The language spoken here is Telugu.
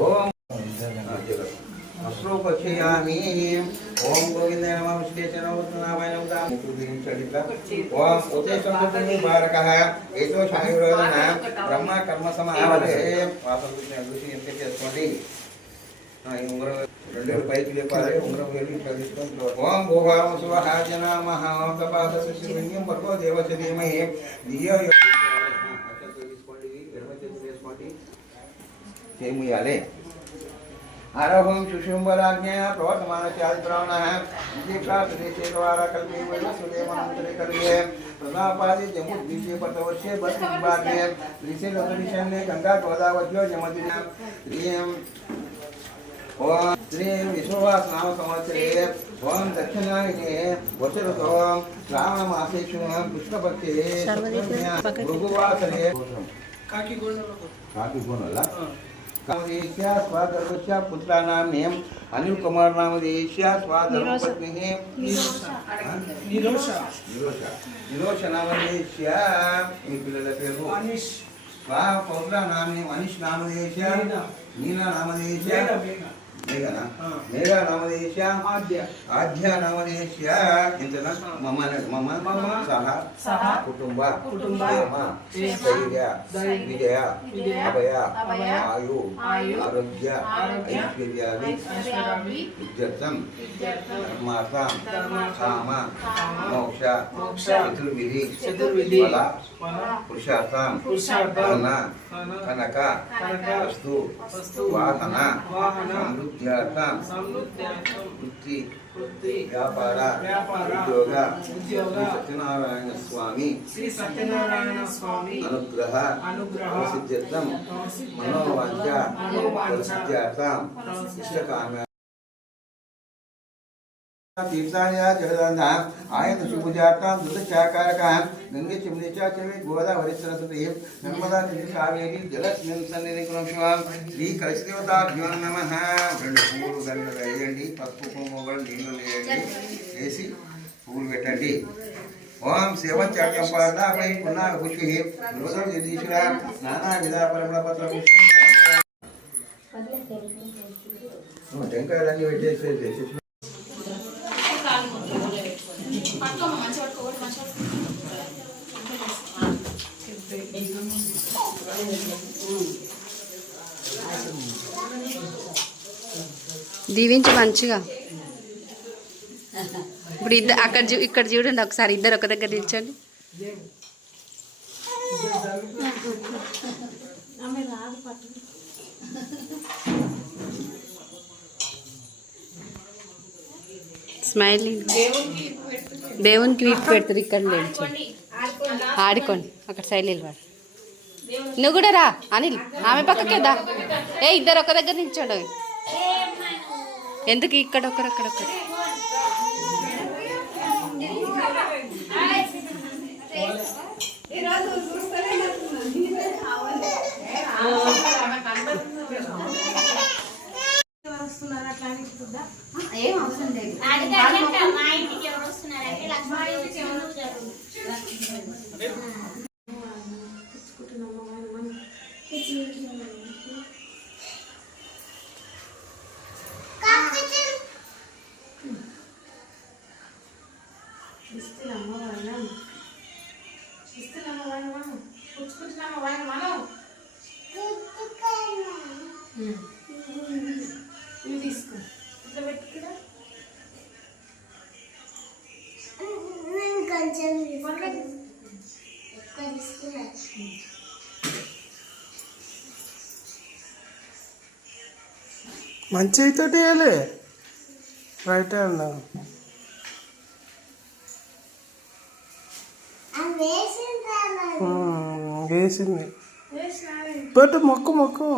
ఓం అశ్రోపక్షయామి. ఓం గోవిందాయ నమః విశ్లేషణోత్తనామాయ నమః. ఓం ఉదేశంతుని భారకః ఏతో శనిరోధన బ్రహ్మ కర్మ సమావదే. వాసన ఋషి ఎంత చేసుకోండి. ఉంగరం రెండు పైకి లేపాలి. ఉంగరం వెళ్ళి ఇట్లా తీసుకొని ఓం భూభావం సువహాజన మహా తపాద శిశులింగం భర్గో దేవస్య ధీమహి ధియో యో. తీసుకోండి, ఎడమ చేతి వేసుకోండి, చేముయాలి. आरोहं शुशुंबराज्ञया प्रवर्तमानस्यादिप्रावणः दीक्षाप्रदेशे द्वारा कल्पे वैवस्वदेवान्तरे कल्पे प्रदापादि जम्बुद्वीपे पतवर्षे बद्रिभागे ऋषे लोकनिषन्ने गंगा गोदावद्यो यमदिने श्रियं ओम श्री विश्ववास नाम संवत्सरे ओम दक्षिणायने वर्षऋतौ श्रावणमासेषु कृष्णपक्षे भृगुवासरे काकी गोणल कामदेश्या स्वाधर्मस्य पुत्राणां अनिल कुमार नामदेश्या स्वाधर्मपत्नीः निरोष नामदेश्या మీ పిల్లల పేరు అనిష్. స్వా పౌత్రానాం అనిష్ నామదేశ్య मीना नामदेश्य मेघना मेघा नामदेश्य आद्य नामदेश्य इंतना मम सह कुटुंब धैर्य विजय अभय आयु आरोग्य ऐश्वर्यादि इज्जतं धर्मार्थं काम मोक्ष चतुर्विधि फल पुरुषार्थं धन कनक वस्तु वाहन वृत्ति व्यापार उद्योग श्री सत्यनारायण स्वामी अनुग्रह सिद्ध्यर्थं मनोवांఛा सिद्ध्यर्थं इष्टकाम्य तीर्थाया जगदान्धा आयत शुभजाता दुर्दशाकारकः गंगे चिमनेचा चवे गोदावरी सरस्वती नर्मदा नदी कावेरी जलस्मिन् सन्निधिं शिवां श्री कलशदेवताभ्यो नमः. రెండు పూలు గంటలు వేయండి, పసుపు కుంకుమ నీళ్లు వేయండి, వేసి పూలు పెట్టండి. ఓం సేవం చాట్యం పాదాపై పునాగ పుష్పి రోజం జగదీశ్వర నానా విధ పరమపత్ర టెంకాయలన్నీ పెట్టేసి దీవించి మంచిగా. ఇప్పుడు ఇక్కడ చూడండి ఒకసారి, ఇద్దరు ఒక దగ్గర నిల్చోండి. స్మైలింగ్. దేవునికి వీపు పెడతారు, ఇక్కడ నిల్చోండి, ఆడుకోండి. అక్కడ సైడ్ నిలబడు. నువ్వు కూడా రా అనిల్, ఆమె పక్కకే దా. ఇద్దరు ఒక దగ్గర నిల్చోండి. ఎందుకు ఇక్కడ ఒకరు అక్కడ ఒకరు. ఏం అవసరం లేదు. మంచి అయితే వేయాలి, రైట్ హ్యాండ్ వేసింది. పెట్టు మొక్కు